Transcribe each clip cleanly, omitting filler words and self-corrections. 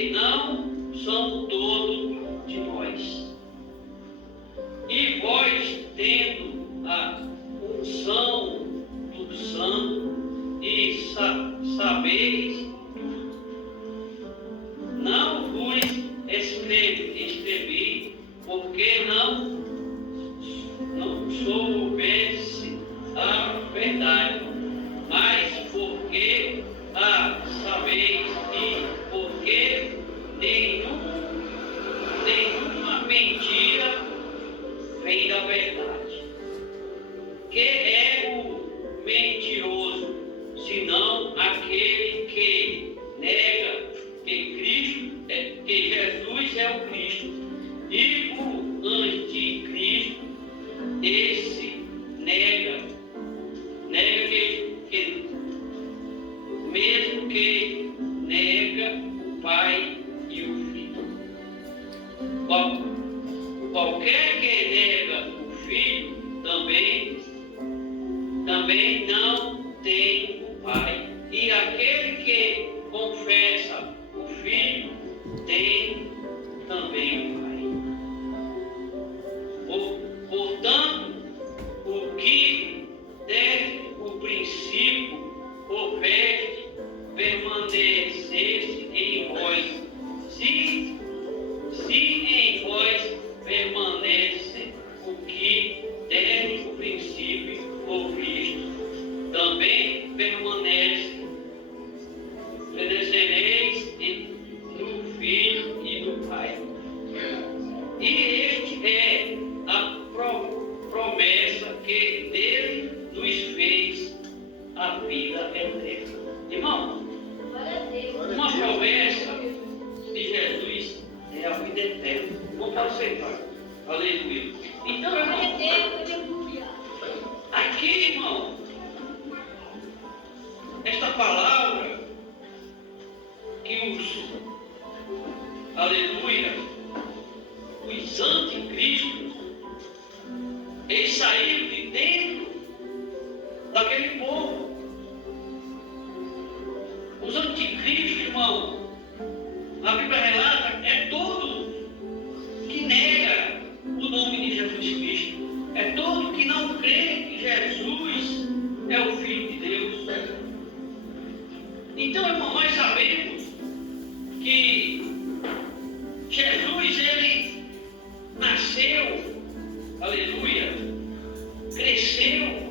porque não são todos de vós. E vós, tendo a unção do Santo, e sabeis tudo. Não vos escrevi, porque não soubesse a verdade, mas porque a sabeis, e porque nenhuma mentira vem da verdade. Que é o mentiroso, senão aquele que nega que Jesus é o Cristo, e o anticristo, esse nega que mesmo que nega o Pai e o Filho. Qualquer que nega o Filho também não tem o Pai. E aquele que confessa o Filho tem também o Pai. Portanto, o que desde o princípio houveste permanecesse em vós. Se em vós permanece o que desde o princípio ouviste, também permanecereis no Filho e no Pai. E este é a promessa que dele nos fez a vida eterna. Irmão, uma promessa de Jesus é a vida eterna. Vamos para o Senhor. Aleluia. Então, irmão, aqui, irmão, esta palavra que os anticristos, eles saíram de dentro daquele povo. Os anticristos, irmão, a Bíblia relata, é todo que nega o nome de Jesus Cristo. É todo que não crê que Jesus é o Filho de Deus. Então, irmão, nós sabemos que Jesus, ele nasceu, aleluia, cresceu,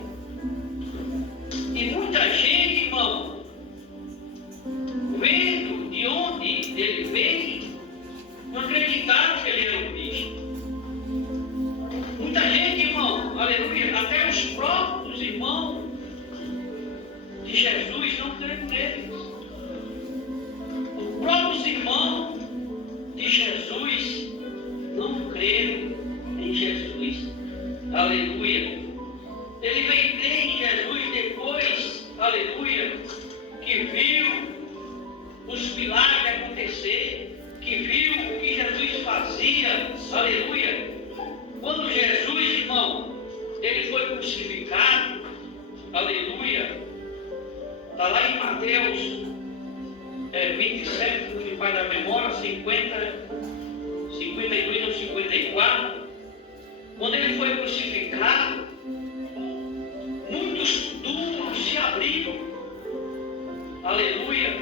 e muita gente, irmão, vendo de onde ele veio, não acreditaram que ele era o Cristo. Muita gente, irmão, aleluia, até os próprios irmãos de Jesus não creram nele. Os próprios irmãos de Jesus não creram em Jesus. Aleluia. Ele veio crer em Jesus depois, aleluia, que viu os milagres acontecer, que viu o que Jesus fazia, aleluia. Quando Jesus, irmão, ele foi crucificado, aleluia, está lá em Mateus 27, no Pai da Memória, 52 ou 54, quando ele foi crucificado, muitos túmulos se abriram, aleluia,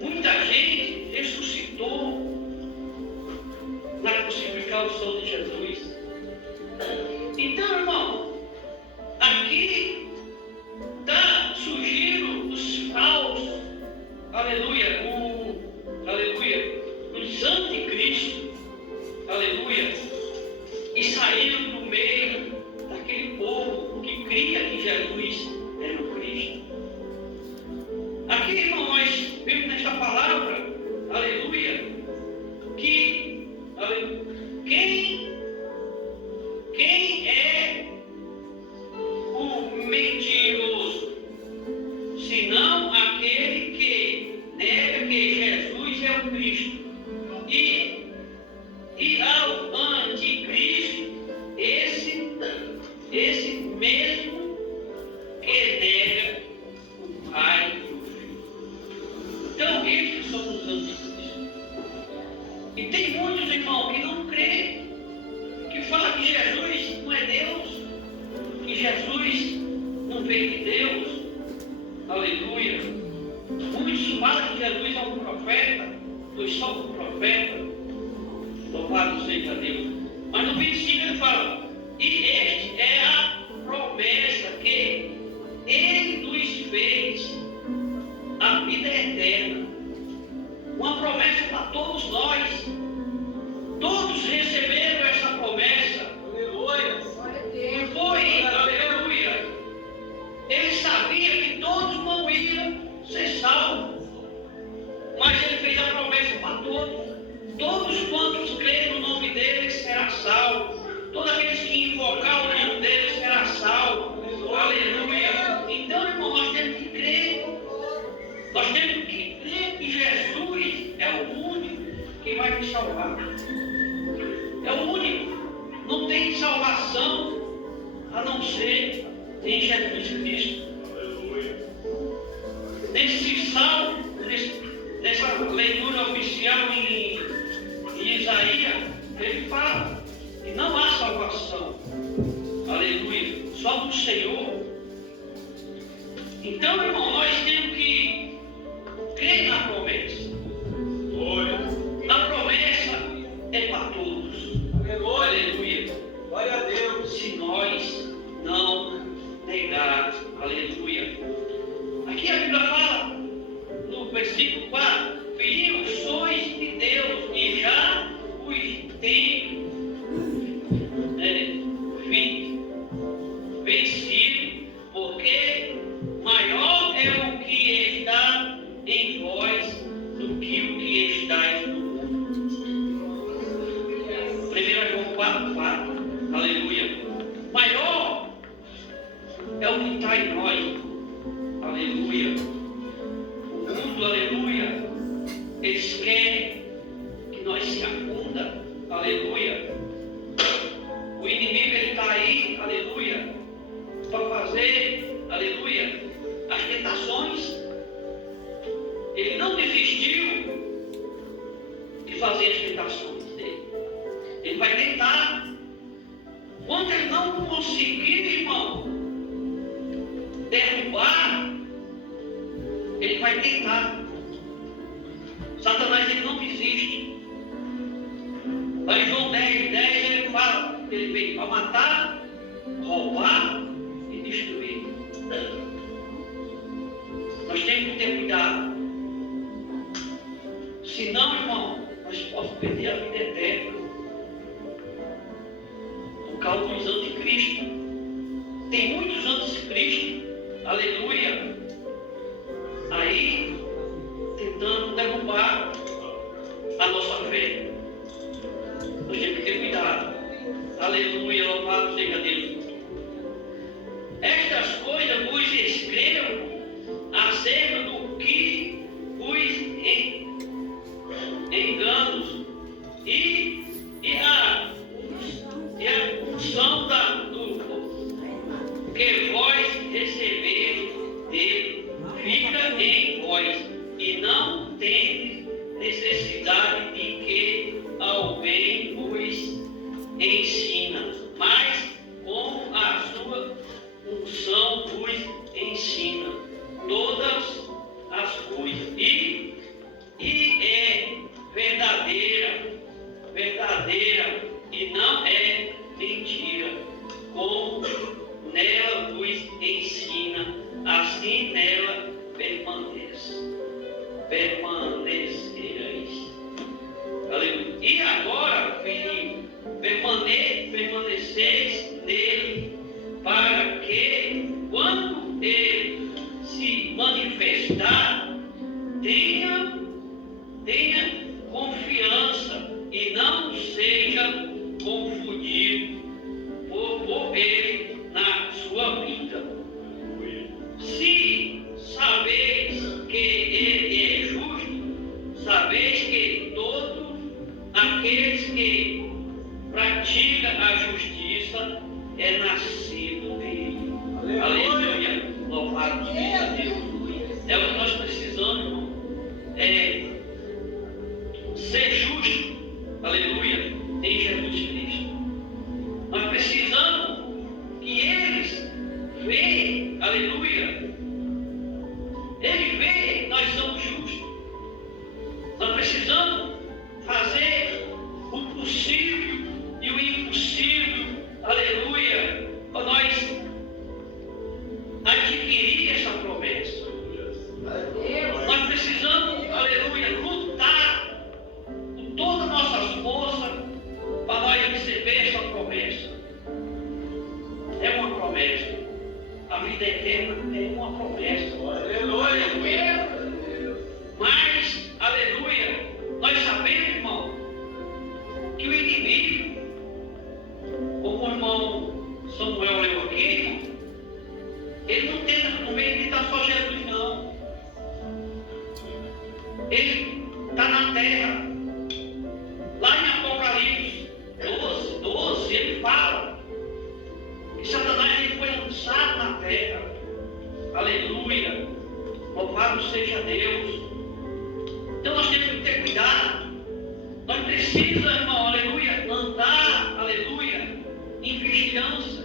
muita gente ressuscitou na crucificação de Jesus. Então, irmão, aqui está surgindo os falsos, aleluia, os anticristos, aleluia, e saíram do meio daquele povo que cria que Jesus era o Cristo. Aqui, irmão, nós vemos nesta palavra, aleluia, que quem é o mentiroso, senão aquele que nega que Jesus é o Cristo, e ao anticristo, esse mesmo que nega o Pai e o Filho. Então, estes são os anticristos. fala que Jesus não é Deus, que Jesus não veio de Deus. Aleluia. Muitos falam que Jesus é um profeta, pois só um profeta. Louvado seja Deus. Mas no 25 ele fala: e este é a promessa que ele nos fez, a vida eterna. Uma promessa para todos nós. Todos receberam essa promessa. Aleluia. E foi, aleluia. Ele sabia que todos não iam ser salvos, mas ele fez a promessa para todos. Todos quantos crerem no nome dele será salvo. Todos aqueles que invocar o nome dele será salvo. Aleluia. Então, irmão, nós temos que crer. Nós temos que crer que Jesus é o único que vai nos salvar. É o único. Não tem salvação a não ser em Jesus Cristo. Nesse salmo, nessa leitura oficial em Isaías, ele fala que não há salvação. Aleluia. Só do Senhor. Então, irmão, nós temos que crer na promessa. A promessa é para todos. Aleluia. Glória a Deus. Se nós não negarmos. Aleluia. Aqui a Bíblia fala, no versículo 4, filhos sois de Deus e já os tem vencido, porque maior é o que está em vós do que o que está no mundo. 1 João 4. Aleluia. Maior é o que está em nós. Aleluia. O mundo, aleluia, eles querem que nós se afunda. Aleluia. O inimigo, ele está aí, aleluia, para fazer, aleluia, as tentações. Ele não desistiu de fazer as tentações dele. Ele vai tentar. Quando ele não conseguir, irmão, derrubar, ele vai tentar. Satanás, ele não desiste. Lá em João 10, ele fala que ele veio para matar, roubar e destruir. Nós temos que ter cuidado. Senão, irmão, nós podemos perder a vida eterna por causa dos anticristos. Tem muitos anticristos, aleluia, aí tentando derrubar a nossa fé. Nós temos que ter cuidado. Aleluia, louvado seja Deus. Estas coisas vos escrevo acerca do que vos enganos e a unção do que vós recebeis dele fica em vós, e não tendes necessidade de que alguém vos ensina, mas com a sua unção vos ensina todas as coisas, e é verdadeira e não é mentira, como nela vos ensina, assim nela permanecereis. Aleluia. E agora, filhinho, permaneceis nele, para que quando ele se manifestar, tenha confiança e não seja confundido por ele na sua vida. Se sabeis que ele é justo, sabeis que todos aqueles que praticam a justiça é nascido dele. Aleluia. Louvado seja Deus. É o que nós precisamos, irmão. Ser justo, aleluia, em Jesus Cristo. vida eterna é uma promessa. Aleluia. Mas, aleluia, nós sabemos, irmão, que o inimigo, como o irmão Samuel leu aqui, irmão, ele não tenta não imitar só Jesus, não. Ele está na terra. Lá em Apocalipse 12, ele fala que Satanás ele foi lançado na terra. Aleluia. Louvado seja Deus. Então nós temos que ter cuidado. Nós precisamos, irmão, aleluia, andar, aleluia, em vigilância.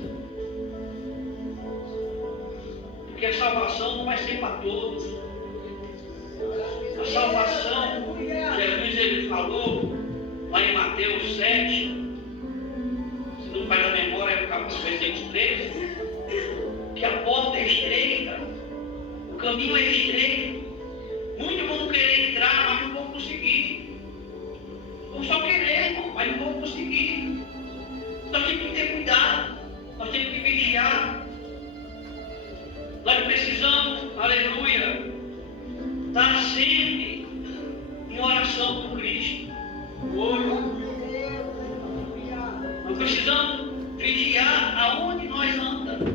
Porque a salvação não vai ser para todos. A salvação, Jesus ele falou lá em Mateus 7, se não faz a memória, é o capítulo versículo 13, que a porta é estreita, o caminho é estreito. Muitos vão querer entrar, mas não vão conseguir. Vão só querer, irmão, mas não vão conseguir. Nós temos que ter cuidado, nós temos que vigiar. Nós precisamos, aleluia, estar sempre em oração com Cristo. Nós precisamos vigiar aonde nós andamos.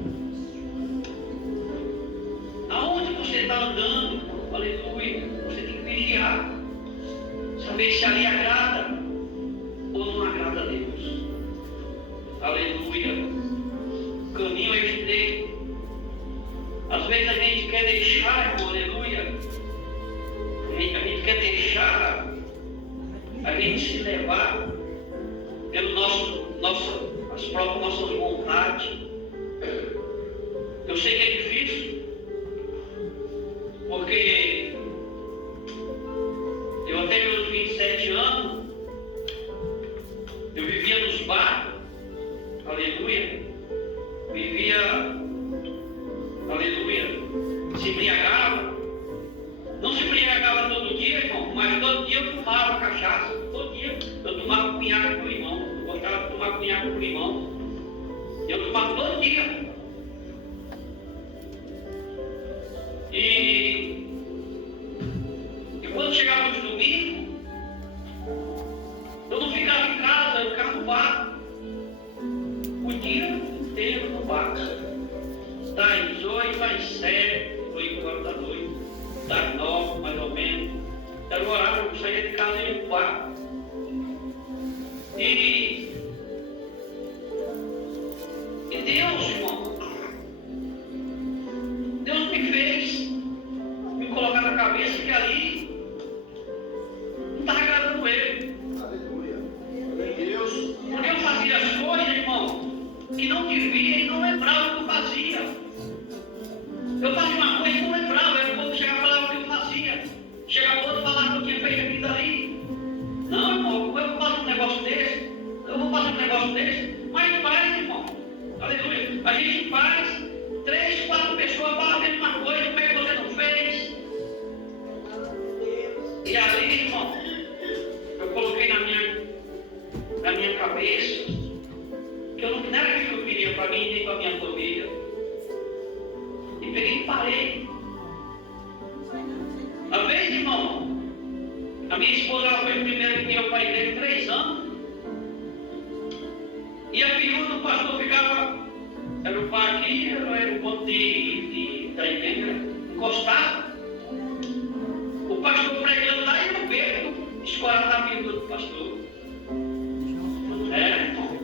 Aonde você está andando, aleluia, você tem que vigiar. Saber se ali agrada ou não agrada a Deus. Aleluia. O caminho é estreito. Às vezes a gente quer deixar, irmão, aleluia. A gente quer deixar a gente se levar pelo as próprias nossas vontades. Eu sei que é difícil, porque eu até meus 27 anos, eu vivia nos barcos, aleluia, aleluia, se embriagava, não se embriagava todo dia, irmão, mas todo dia eu tomava cachaça, todo dia eu tomava cunhaque com limão, eu gostava de tomar cunhaque com limão, eu tomava todo dia. E quando chegava nos domingos, eu não ficava em casa, eu ficava no barco. O dia inteiro no barco. Das 8 às 7, 8 horas da noite, das 9 mais ou menos. Era o horário que eu saía de casa e ia no barco. E Deus, irmão, Deus me fez me colocar na cabeça que ali não estava agradando Ele. Aleluia. Deus. Porque eu fazia as coisas, irmão, que não devia e não lembrava o que eu fazia. Eu fazia uma coisa e não lembrava. Aí o povo chegava e falava o que eu fazia. Chegava outro e falava que eu tinha feito aquilo dali. Não, irmão, eu faço um negócio desse. Eu vou fazer um negócio desse. Mas faz, irmão. Aleluia. A gente faz. 3, 4 pessoas falam a mesma coisa. Como é que você não fez? E ali, irmão, eu coloquei na minha cabeça que eu não era aquilo que eu queria para mim nem para minha família. E peguei e parei. Uma vez, irmão, a minha esposa ela foi primeiro que eu para a igreja 3 anos. E a período do pastor ficava, era o pai aqui, era o ponto da igreja, encostado. O pastor pregando lá e eu bebo, escola na vida do pastor. Irmão.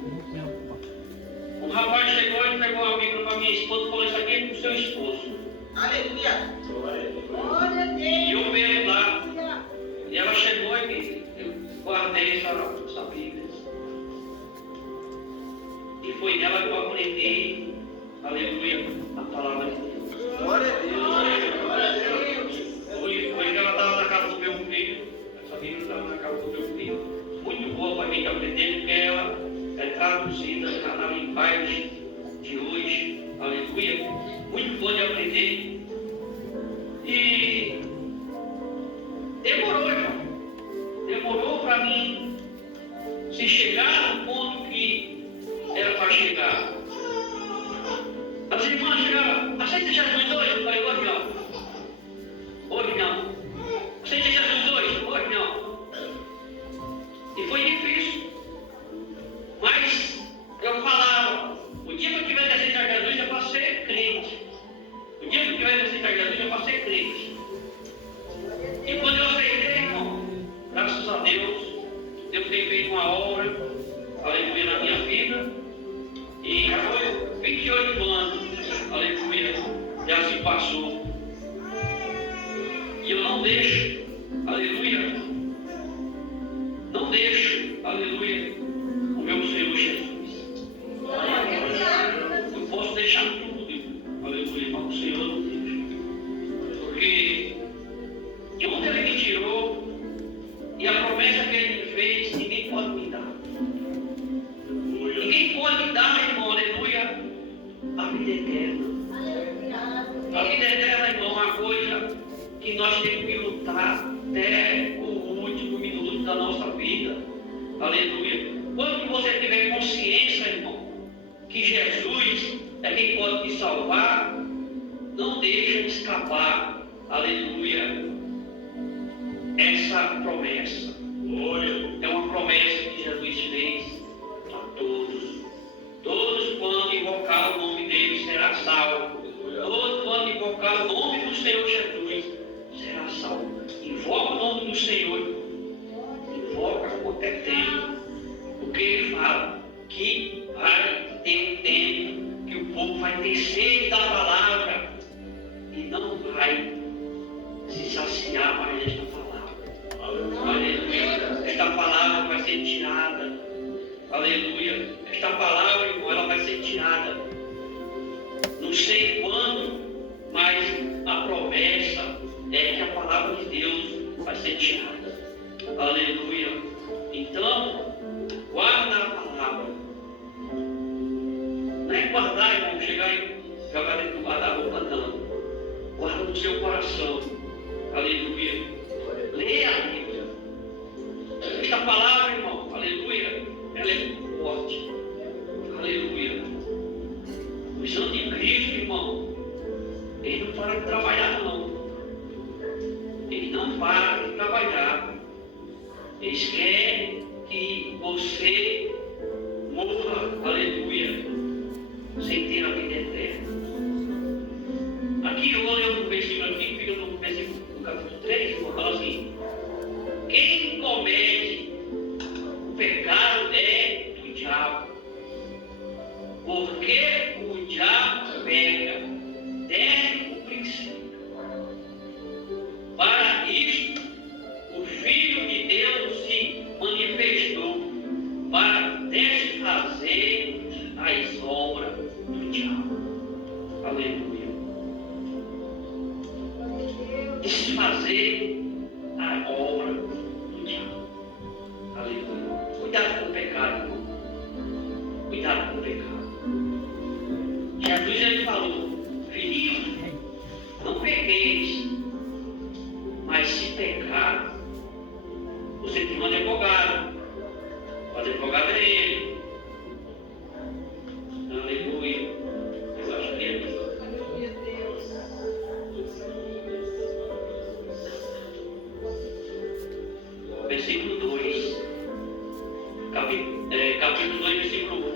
Um rapaz chegou e entregou a Bíblia para minha esposa e falou: isso aqui é para o seu esposo. Aleluia. Glória a Deus. E eu veio lá. E ela chegou e eu guardei essa Bíblia. E foi nela que eu aprendi, aleluia, a palavra de Deus. Glória a Deus. Glória a Deus. Hoje ela estava na casa do meu filho. Essa Bíblia estava na casa do meu filho. Muito boa para quem aprender, porque ela é traduzida na linguagem de hoje. Aleluia. Muito boa de aprender. E demorou, irmão. Demorou para mim se chegar no ponto que era para chegar. As irmãs chegavam: aceita Jesus hoje? Eu falei, hoje não. Hoje não. Aceita Jesus hoje? Hoje não. E foi difícil. Mas eu falava, o dia que eu tiver de aceitar Jesus é para ser crente. O dia que eu tiver de aceitar Jesus é para ser crente. E quando eu aceitei, irmão, graças a Deus, Deus tem feito uma obra, aleluia, na minha vida. E já foi 28 anos, aleluia, já se passou. E eu não deixo, aleluia, não deixo, aleluia, o meu Senhor Jesus. Eu posso deixar tudo, aleluia, mas o Senhor não deixa. Porque de onde Ele me tirou e a promessa que Ele me fez, ninguém pode me dar. Ninguém pode me dar, irmão, aleluia, a vida eterna. A vida eterna, irmão, é uma coisa que nós temos que lutar até o último minuto da nossa vida. Aleluia. Quando você tiver consciência, irmão, que Jesus é quem pode te salvar, não deixa de escapar, aleluia, essa promessa. É uma promessa que Jesus fez a todos. Todos quando invocar o nome dele será salvo. Todos quando invocar o nome do Senhor Jesus será salvo. Invoca o nome do Senhor. Invoca com tempo. Porque ele fala que vai ter um tempo que o povo vai ter sede da palavra e não vai se saciar mais desta palavra. Aleluia. Esta palavra vai ser tirada. Aleluia. Esta palavra, irmão, ela vai ser tirada. Não sei quando, mas a promessa é que a palavra de Deus vai ser tirada. Aleluia. Então, guarda a palavra. Não é guardar, irmão, chegar e jogar dentro do guarda-roupa, não. Guarda no seu coração. Aleluia. Leia a Bíblia. Esta palavra, irmão, aleluia, ela é muito forte. Aleluia. Os anticristos, irmão, eles não param de trabalhar, não. Eles não param de trabalhar. Eles querem que você morra, aleluia, sem ter a vida eterna. Aqui eu vou ler um versículo aqui, fica no versículo do capítulo 3, fala assim: quem comete o pecado é do diabo, porque o diabo peca desde o princípio. Para isto, o Filho de Deus se manifestou para desfazer as obras do diabo. Aleluia. Desfazer a obra do diabo. Aleluia. Cuidado com o pecado, irmão. Cuidado com o pecado. Jesus ele falou: filhinhos, não pequeis, mas se pecar, você tem um advogado. O advogado é ele. Aleluia. Eu acho que é isso. Versículo 2. Capítulo 2, versículo 1.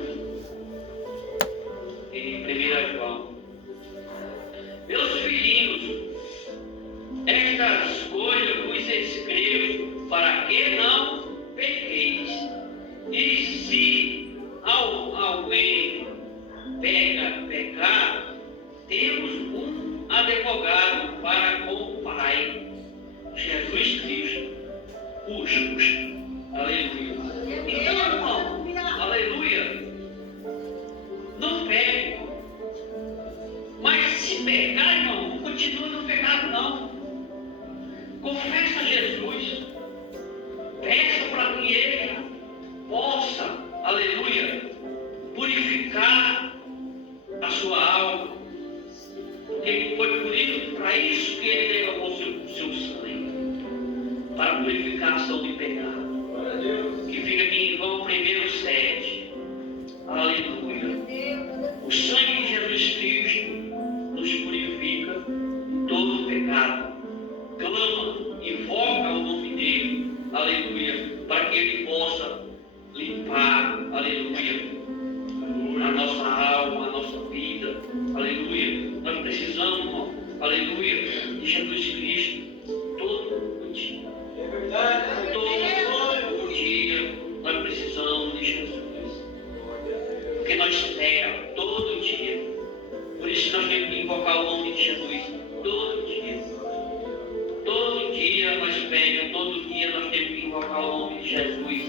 Em 1 João. Meus filhinhos, estas coisas vos escrevo para que não pequeis. E se alguém pecar, temos um advogado para com o Pai, Jesus Cristo, o justo. Aleluia. Então, irmão, aleluia, não pegue, irmão. Mas se pecar, irmão, não continua no pecado, não. Confessa a Jesus. Peça para que Ele possa, aleluia, purificar a sua alma. Porque foi por isso, para isso que Ele derramou o seu sangue, para purificação de pecado. Que fica aqui em João 1:7. Aleluia. O sangue de Jesus Cristo nos purifica. para que Ele possa limpar, aleluia, a nossa alma, a nossa vida, aleluia. Nós precisamos, irmão, aleluia, de Jesus Cristo todo dia. É verdade. Todo dia nós precisamos de Jesus. Porque nós pecamos todo dia. Por isso nós temos que invocar o nome de Jesus todo dia. Todo dia nós pecamos, todo dia nós temos que invocar o nome de Jesus.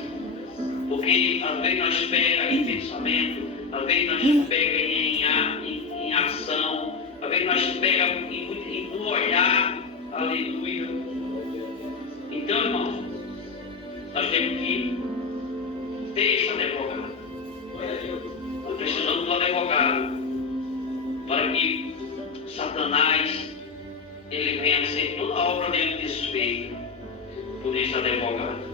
Porque às vezes nós pecamos em pensamento, às vezes nós pecamos em ação, às vezes nós pecamos em um olhar, aleluia. Então, irmãos, nós temos que ter esse advogado. Nós precisamos do advogado para que Satanás ele venha a ser toda a obra dele desfeita por esse advogado.